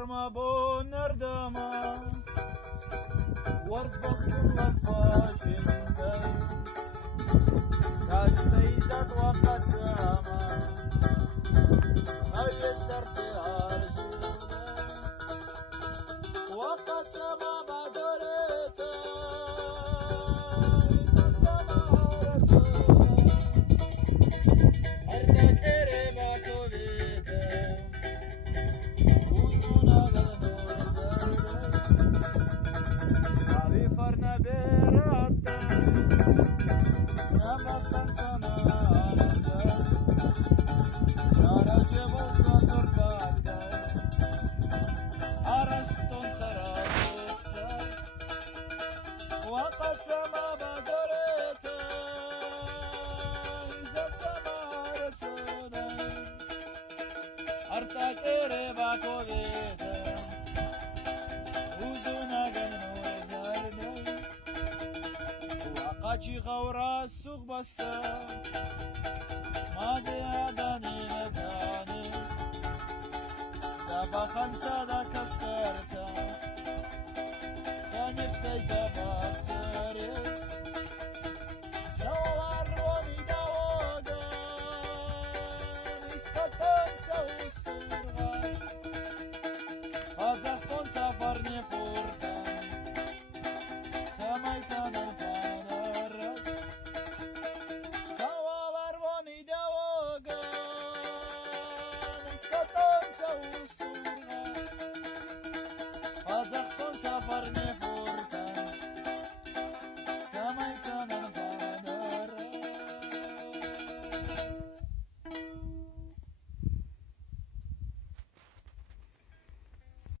فرما بو نردما ورز بخون لفاشن دي كاستي زاد وقت ساما هاي سرت عرجونا وقت سما بدرتا زاد سما عرجونا أردك إرما كوبيتا وزونا غنور زرده أبي فرنا براتا نبقى سما عرزا نرجب السطر بعده أرستون سرابت سر وقد سما بدرتا إذا سما عرزونا أرتك إربا كوبيتا وزونا غنور زرده وقاچی غورا سوق بستا مادي آداني نداني زبا خمسة دا كسترتا زانيف سيتا باكتريس سوالار رومي داوغا نسكتن سوستورغاس Қазақстан сапарне фуртан Самайтанан фанарас Савалар вони давога Нискатан саустургас Қазақстан сапарне фуртан